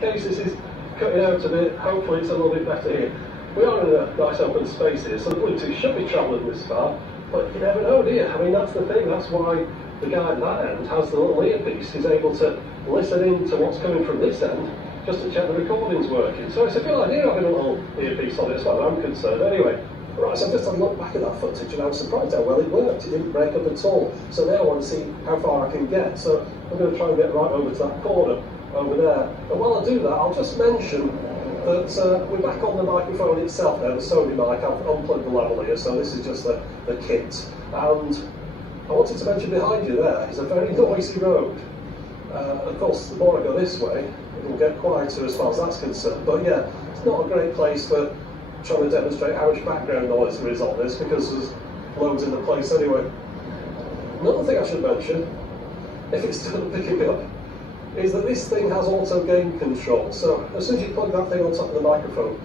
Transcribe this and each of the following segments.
case this is cutting out a bit, hopefully it's a little bit better here. We are in a nice open space here, so the Bluetooth should be travelling this far, but you never know, do you? I mean, that's the thing, that's why the guy at that end has the little earpiece. He's able to listen in to what's coming from this end, just to check the recording's working. So it's a good idea having a little earpiece on it as far as I'm concerned. Anyway, right, so I've just had a look back at that footage and I was surprised how well it worked. It didn't break up at all. So now I want to see how far I can get. So I'm going to try and get right over to that corner over there. And while I do that, I'll just mention that we're back on the microphone itself now, the Sony mic. I've unplugged the level here, so this is just the kit. And I wanted to mention behind you there is a very noisy road. Of course, the more I go this way, it'll get quieter as far as that's concerned. But yeah, it's not a great place for trying to demonstrate how much background noise there is on this, because there's loads in the place anyway. Another thing I should mention, if it's still picking up, is that this thing has auto gain control. So as soon as you plug that thing on top of the microphone,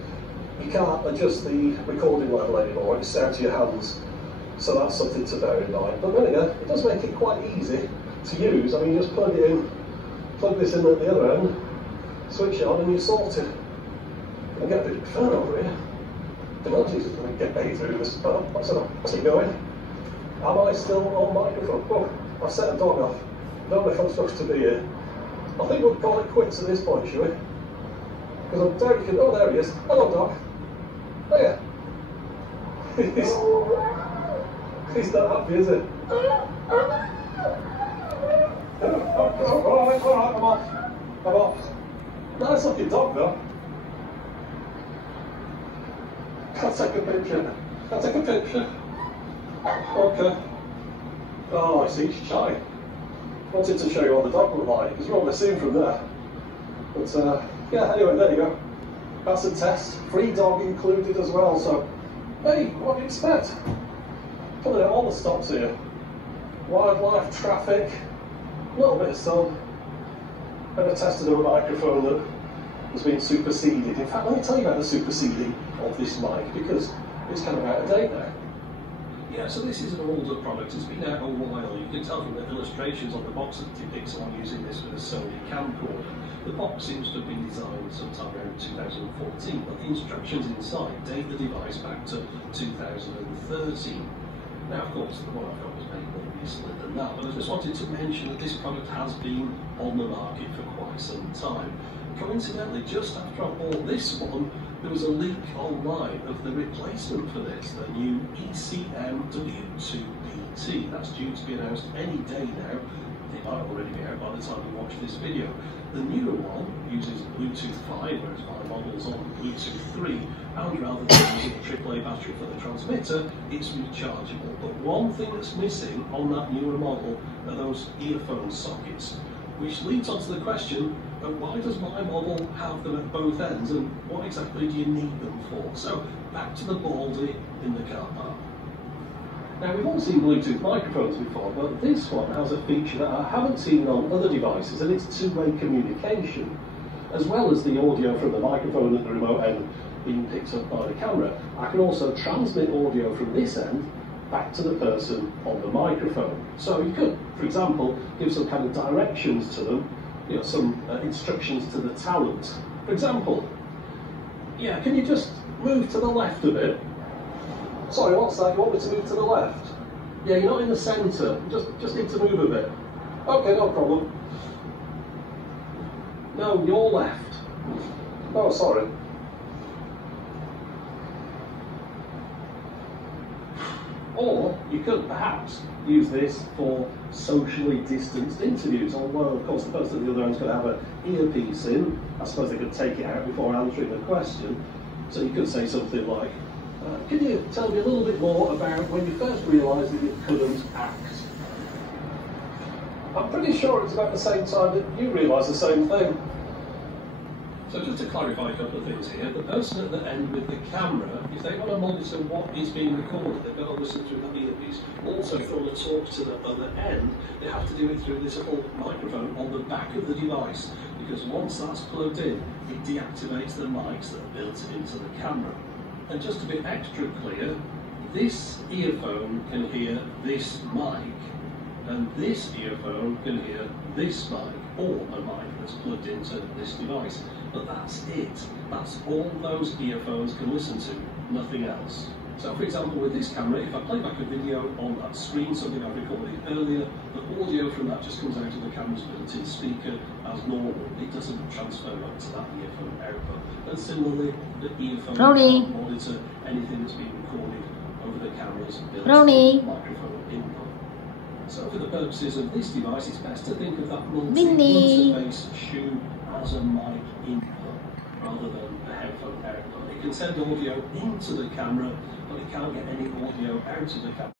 you can't adjust the recording level anymore. It's out of your hands. So that's something to bear in mind. But then again, it does make it quite easy to use. I mean, you just plug it in, plug this in at the other end, switch it on, and you're sorted. I get a bit of fun over here. The noise is going to get me through this. What's it going? Am I still on microphone? Oh, I've set a dog off. I don't know if I'm supposed to be here. I think we'll call it quits at this point, shall we? Because I'm very... Oh, there he is. Hello, dog. Oh, yeah. He's not happy, is he? All right, I'm off. I'm off. Nice looking dog, though. I'll take a picture. I'll take a picture. Okay. Oh, I see. She's shy. Wanted to show you what the dog looked like, because you're only seeing from there. But yeah, anyway, there you go. That's a test. Free dog included as well, so hey, what do you expect? Pulling out all the stops here. Wildlife, traffic, a little bit of sun. And I tested a microphone that has been superseded. In fact, let me tell you about the superseding of this mic, because it's kind of out of date now. Yeah, so this is an older product. It's been out a while. You can tell from the illustrations on the box that depicts someone using this with a Sony camcorder. The box seems to have been designed sometime around 2014, but the instructions inside date the device back to 2013. Now, of course, the one I've got was made more recently than that, but I just wanted to mention that this product has been on the market for quite some time. Coincidentally, just after I bought this one, there was a leak online of the replacement for this, the new ECM-W2BT. That's due to be announced any day now. It might already be out by the time you watch this video. The newer one uses Bluetooth 5, whereas my model's on Bluetooth 3, and rather than using a AAA battery for the transmitter, it's rechargeable. But one thing that's missing on that newer model are those earphone sockets, which leads on to the question of why does my model have them at both ends, and what exactly do you need them for? So back to the baldy in the car park. Now, we've all seen Bluetooth microphones before, but this one has a feature that I haven't seen on other devices, and it's two-way communication. As well as the audio from the microphone at the remote end being picked up by the camera, I can also transmit audio from this end back to the person on the microphone. So you could, for example, give some kind of directions to them, you know, some instructions to the talent. For example, yeah, can you just move to the left a bit? Sorry, what's that? You want me to move to the left? Yeah, you're not in the centre. Just need to move a bit. Okay, no problem. No, you're left. Oh, sorry. Or you could perhaps use this for socially distanced interviews, although of course the person at the other end is going to have an earpiece in. I suppose they could take it out before answering the question. So you could say something like, can you tell me a little bit more about when you first realised that you couldn't act? I'm pretty sure it's about the same time that you realised the same thing. So just to clarify a couple of things here, the person at the end with the camera, if they want to monitor what is being recorded, they've got to listen through the earpiece. Also, if they want to talk to the other end, they have to do it through this little microphone on the back of the device, because once that's plugged in, it deactivates the mics that are built into the camera. And just to be extra clear, this earphone can hear this mic, and this earphone can hear this mic, or a mic that's plugged into this device. but that's it. That's all those earphones can listen to, nothing else. So for example, with this camera, if I play back a video on that screen, something I recorded earlier, the audio from that just comes out of the camera's built-in speaker as normal. It doesn't transfer up to that earphone output. And similarly, the earphone can't monitor anything that's being recorded over the camera's built-in microphone input. So for the purposes of this device, it's best to think of that multi-interface shoe as a mic input rather than a headphone output. It can send audio into the camera, but it can't get any audio out of the camera.